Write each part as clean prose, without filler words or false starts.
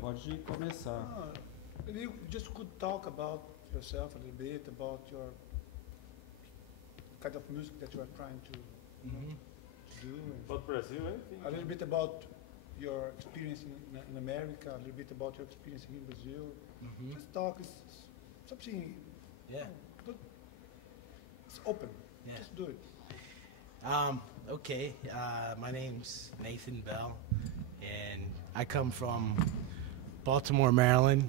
Pode começar. Maybe you just could talk about yourself a little bit, about your kind of music that you are trying to, to do. About Brazil, anything? A little bit about your experience in America, a little bit about your experience in Brazil. Just talk. It's something. Yeah. Good. It's open. Yeah. Just do it. Okay, my name's Nathan Bell, and I come from Baltimore, Maryland,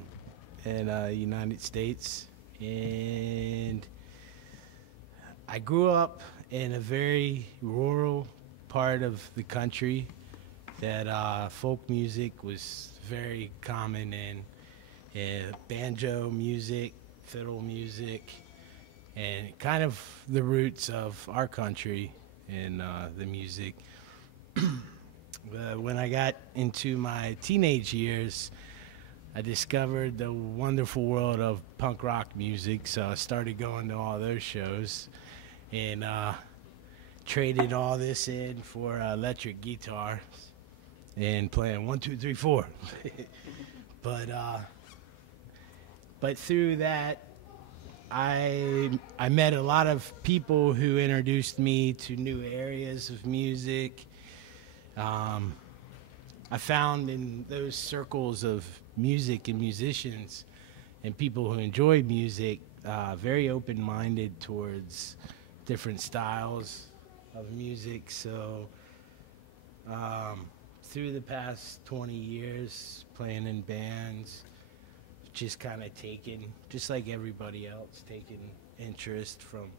in United States, and I grew up in a very rural part of the country that folk music was very common in, banjo music, fiddle music, and kind of the roots of our country in the music. When I got into my teenage years, I discovered the wonderful world of punk rock music, so I started going to all those shows and traded all this in for electric guitar and playing 1, 2, 3, 4. But through that, I met a lot of people who introduced me to new areas of music. I found in those circles of music and musicians and people who enjoy music very open-minded towards different styles of music. So through the past 20 years playing in bands, just kind of taken, just like everybody else, taking interest from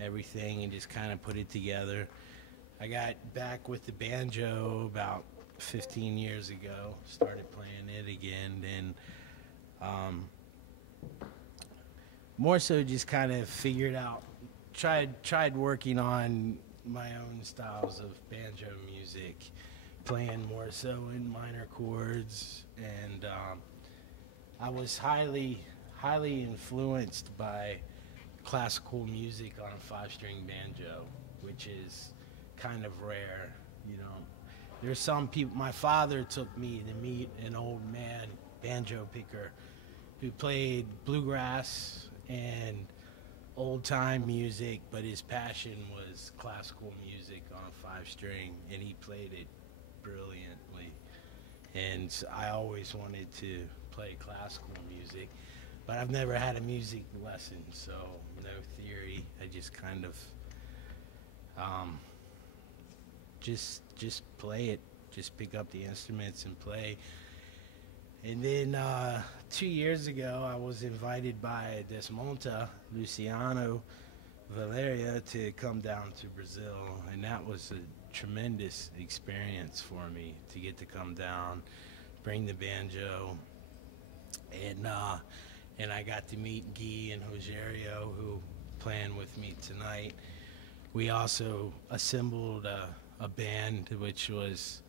everything and just kind of put it together. I got back with the banjo about 15 years ago, started playing it again, and more so just kind of figured out, tried working on my own styles of banjo music, playing more so in minor chords, and I was highly influenced by classical music on a 5-string banjo, which is kind of rare, you know. There's some people, my father took me to meet an old man banjo picker who played bluegrass and old-time music, but his passion was classical music on a 5-string, and he played it brilliantly. And I always wanted to play classical music, but I've never had a music lesson, so no theory. I just kind of just play it, just pick up the instruments and play. And then 2 years ago, I was invited by Desmonta Luciano Valeria to come down to Brazil, and that was a tremendous experience for me to get to come down, bring the banjo, and I got to meet Guy and Rogerio, who playing with me tonight. We also assembled a band which was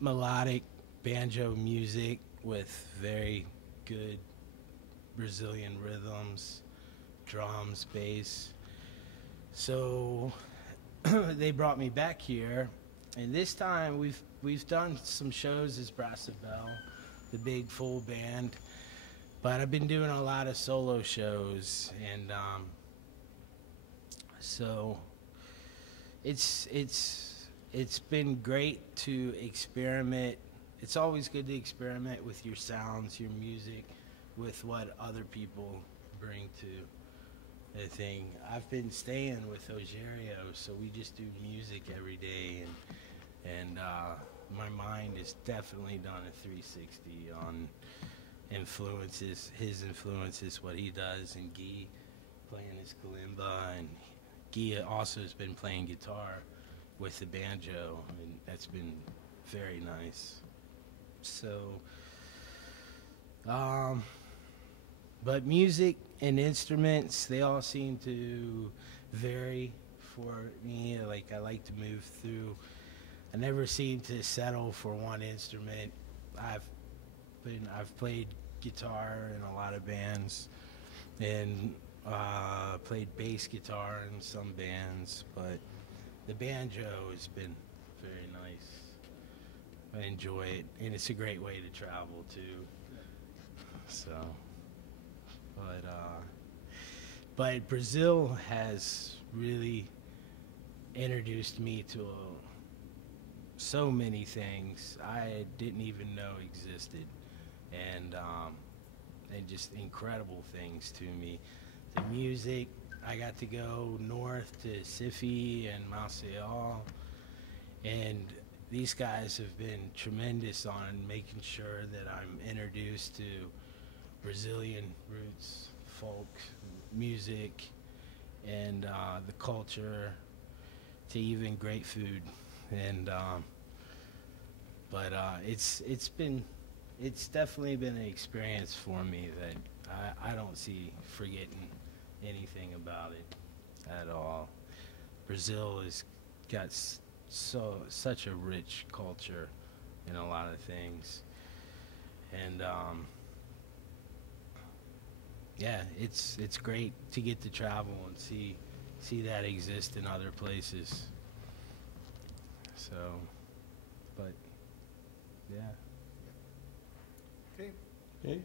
melodic banjo music with very good Brazilian rhythms, drums, bass. So they brought me back here, and this time we've done some shows as Brassabelle, the big full band, but I've been doing a lot of solo shows, and so it's been great to experiment. It's always good to experiment with your sounds, your music, with what other people bring to the thing. I've been staying with Rogerio, so we just do music every day, and my mind is definitely done a 360 on his influences, what he does, and Guy playing his kalimba, and Guy also has been playing guitar with the banjo, and that's been very nice. So, but music and instruments, they all seem to vary for me. Like, I like to move through. I never seem to settle for one instrument. I've played guitar in a lot of bands, and played bass guitar in some bands, but the banjo has been very nice. I enjoy it, and it's a great way to travel too. So, but Brazil has really introduced me to so many things I didn't even know existed, and just incredible things to me. The music, I got to go north to Recife and Maceió, and these guys have been tremendous on making sure that I'm introduced to Brazilian roots, folk, music, and the culture, to even great food. And it's definitely been an experience for me that I don't see forgetting anything about it at all. Brazil has got such a rich culture in a lot of things, and yeah, it's great to get to travel and see that exist in other places. So, but yeah. Okay. Okay.